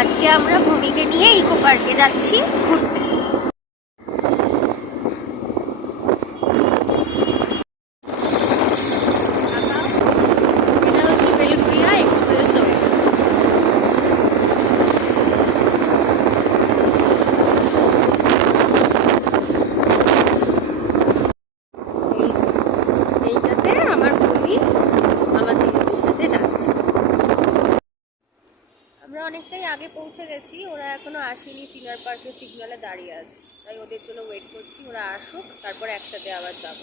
আজকে আমরা ভূমিকে নিয়ে ইকো পার্কে যাচ্ছি ঘুরতে। এটা হচ্ছে বেলুড়িয়া এক্সপ্রেসওয়ে। এইটাতে আমার ভূমি আমার দিদিদের সাথে যাচ্ছে। আমরা অনেকটাই আগে পৌঁছে গেছি, ওরা এখনো আসেনি, চিনার পার্কের সিগনালে দাঁড়িয়ে আছে, তাই ওদের জন্য ওয়েট করছি। ওরা আসুক, তারপর একসাথে আবার যাব।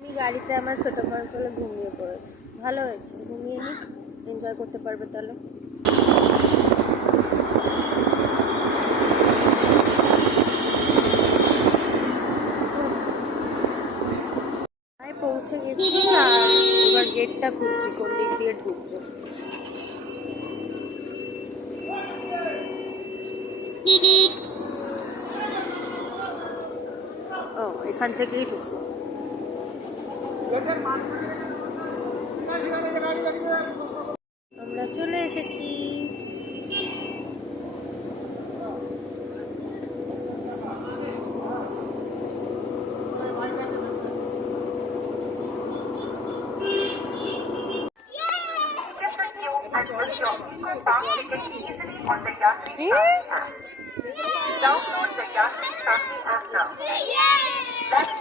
আমি গাড়িতে আমার ছোট মার্কগুলো ঘুমিয়ে পড়েছে, ভালো হয়েছে, ঘুমিয়ে নি, এনজয় করতে পারবে তাহলে। পৌঁছে গেছি আর এবার গেটটা খুঁজছি কোন দিক দিয়ে ঢুকবো। ও, এখান থেকেই ঢুকবো। আমরা চলে এসেছি।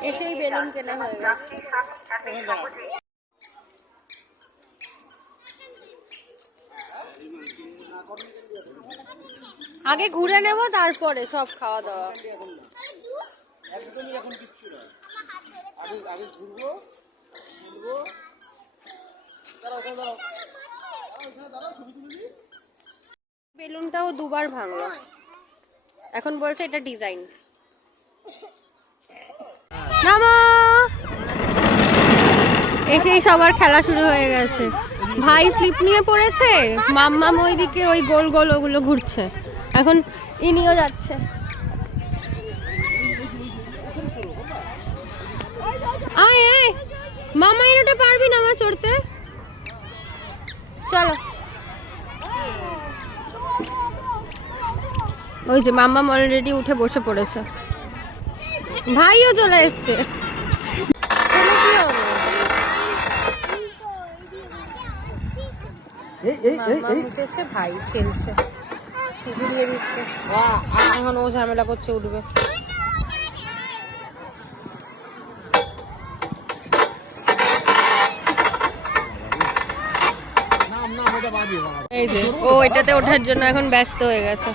এসেই বেলুন কেনা হয়ে গেছে। আগে ঘুরে নেব, তারপরে সব খাওয়া দাওয়া। বেলুনটাও দুবার ভাঙলো, এখন বলছে এটা ডিজাইন। নামো, এসেই সবার খেলা শুরু হয়ে গেছে। ভাই স্লিপ নিয়ে পড়েছে, মাম্মাম ওইদিকে ওই গোল গোল ওগুলো ঘুরছে, এখন ইনিও যাচ্ছে। আয় আয় মামা, এরটা পারবি না আমার চড়তে, চলো। ওই যে মাম্মাম অলরেডি উঠে বসে পড়েছে, ভাইও চলে এসছে। ভাই খেলছে, ঘুরিয়ে দিচ্ছে, এখন ও ঝামেলা করছে, উঠবে। এই যে ও এটাতে ওঠার জন্য এখন ব্যস্ত হয়ে গেছে।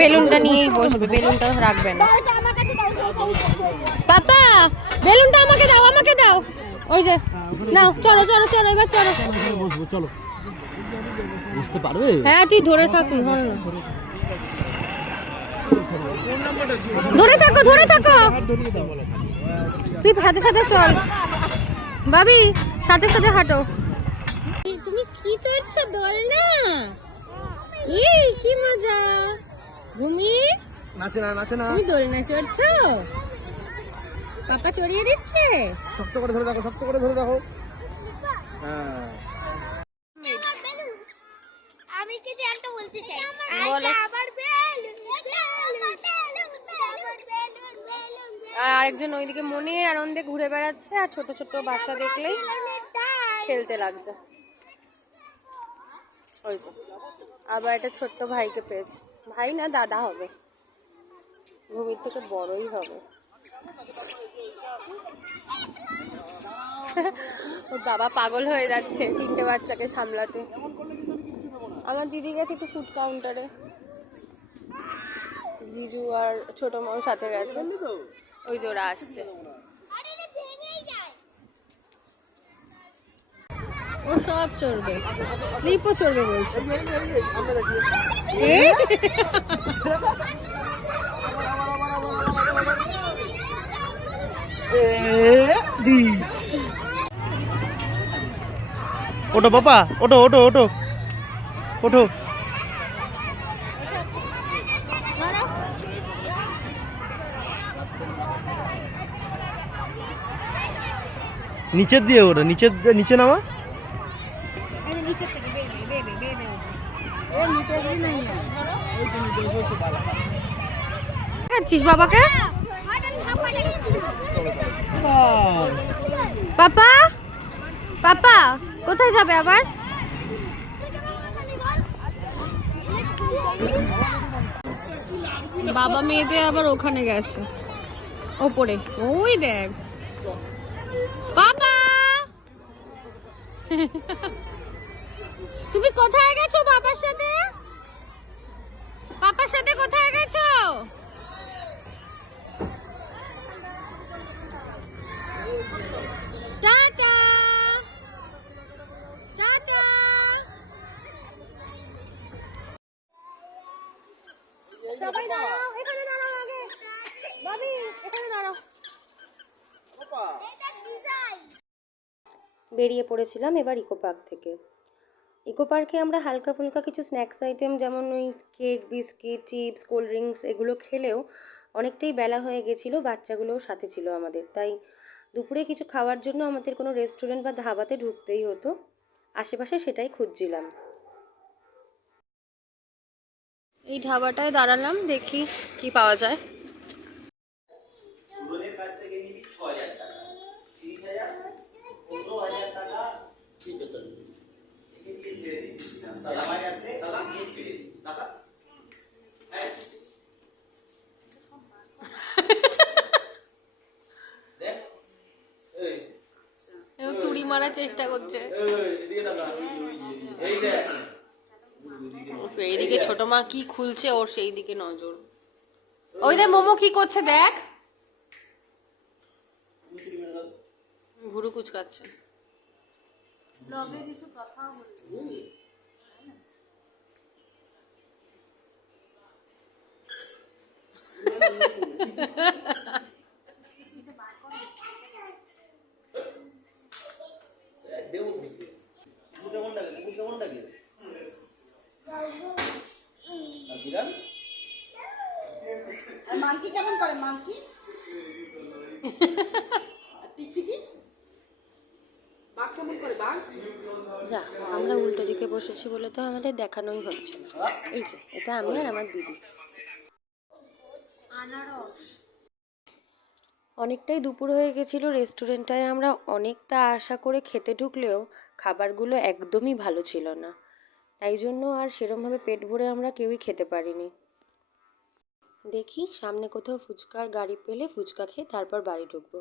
বেলুনটা নিয়েই বসবে, বেলুনটা রাখবে না। পাপা বেলুনটা আমাকে দাও, আমাকে দাও। ওই যে নাও, চলো চলো চলো, এবার চলো। চলো, বুঝতে পারবে? হ্যাঁ তুই ধরে থাক, ধরে থাকো ধরে থাকো, তুই সাথে সাথে চল ভাবি, সাথে সাথে হাঁটো। তুমি কি চড়ছো দোলনা? এই কি মজা, ভূমি নাচে না নাচে না, তুমি দোলনা চড়ছো, পাপা চড়িয়ে দিচ্ছে। শক্ত করে ধরে রাখো, শক্ত করে ধরে রাখো। হ্যাঁ, আমি কিছু একটা বলতে চাই। আবার আর আরেকজন ওইদিকে মনের আনন্দে ঘুরে বেড়াচ্ছে, আর ছোট ছোট বাচ্চা দেখলেই খেলতে লাগছে। ওই যে আবার একটা ছোট্ট ভাইকে পেয়েছে, ভাই না দাদা হবে, ভূমির থেকে বড়ই হবে। ওর বাবা পাগল হয়ে যাচ্ছে তিনটে বাচ্চাকে সামলাতে। আমার দিদি গেছে একটু ফুড কাউন্টারে, জিজু আর ছোট মাও সাথে গেছে, ওই যে ওরা আসছে। ও সব চড়বে, স্লিপও চড়বে বলছে। ওঠো বাবা, ওঠো ওঠো ওঠো ওঠো। নিচের দিয়ে ওঠো, নিচে নামা। খাচ্ছিস বাবাকে? পাপা পাপা কোথায় যাবে আবার? বাবা মেয়েতে আবার ওখানে গেছে, ওপরে ওই ব্যাগ। বাবা তুমি কোথায় গেছো? বাবার সাথে, পাপার সাথে কোথায় গেছো? Tata tata. সবাই দাঁড়াও, এখানে দাঁড়াও আগে। বাবি এখানে দাঁড়াও। বেরিয়ে পড়েছিলাম এবার ইকো পার্ক থেকে। ইকো পার্কে আমরা হালকা ফুলকা কিছু স্ন্যাক্স আইটেম যেমন ওই cake, biscuit, chips, cold drinks এগুলো খেলেও অনেকটাই বেলা হয়ে গেছিলো, বাচ্চাগুলোও সাথে ছিল আমাদের। তাই দুপুরে কিছু খাওয়ার জন্য আমাদের কোনো রেস্টুরেন্ট বা ধাবাতে ঢুকতেই হতো। আশেপাশে সেটাই খুঁজছিলাম। এই ধাবাটায় দাঁড়ালাম, দেখি কি পাওয়া যায়। তুড়ি মারার চেষ্টা করছে। এইদিকে ছোট মা কি খুলছে, ওর সেই দিকে নজর। ওই দেখ মোমো কি করছে, দেখ ভুরু কুচকাচ্ছে। কিছু কথা মাংকি কেমন করে? মাংকি বাঘ কেমন করে? বাঘ যা, আমরা উল্টো দিকে বসেছি বলে তো আমাদের দেখানোই হচ্ছে। এই যে এটা আমি আর আমার দিদি। অনেকটাই দুপুর হয়ে গেছিল। রেস্টুরেন্টটায় আমরা অনেকটা আশা করে খেতে ঢুকলেও খাবারগুলো একদমই ভালো ছিল না, তাই জন্য আর সেরমভাবে পেট ভরে আমরা কেউই খেতে পারিনি। দেখি সামনে কোথাও ফুচকার গাড়ি পেলে ফুচকা খেয়ে তারপর বাড়ি ঢুকবো।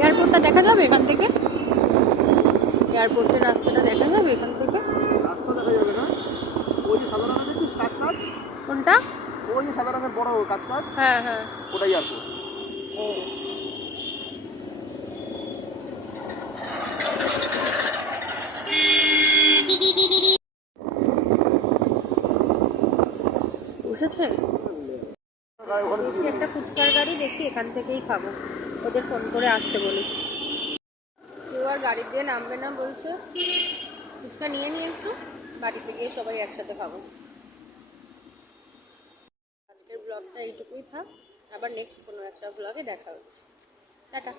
এয়ারপোর্টটা দেখা যাবে এখান থেকে? এয়ারপোর্টের রাস্তাটা দেখা যাবে এখান থেকে? রাস্তা দেখা যাবে না, ওই যে সাদা রঙের দেখছিস কাজ কাজ, কোনটা? ওই যে সাদা রঙের বড় কাজ কাজ, হ্যাঁ হ্যাঁ, ওটাই এয়ারপোর্ট। বসেছে দেখছি একটা ফুচকার গাড়ি, দেখি এখান থেকেই খাবো। ওদের ফোন করে আসতে বলি। কেউ আর গাড়ি দিয়ে নামবে না বলছে। ফুচকা নিয়ে নিয়ে একটু বাড়িতে গিয়ে সবাই একসাথে খাবো। আজকের ব্লগটা এইটুকুই থাক, আবার নেক্সট কোনো একটা ব্লগে দেখা হচ্ছে। টাটা।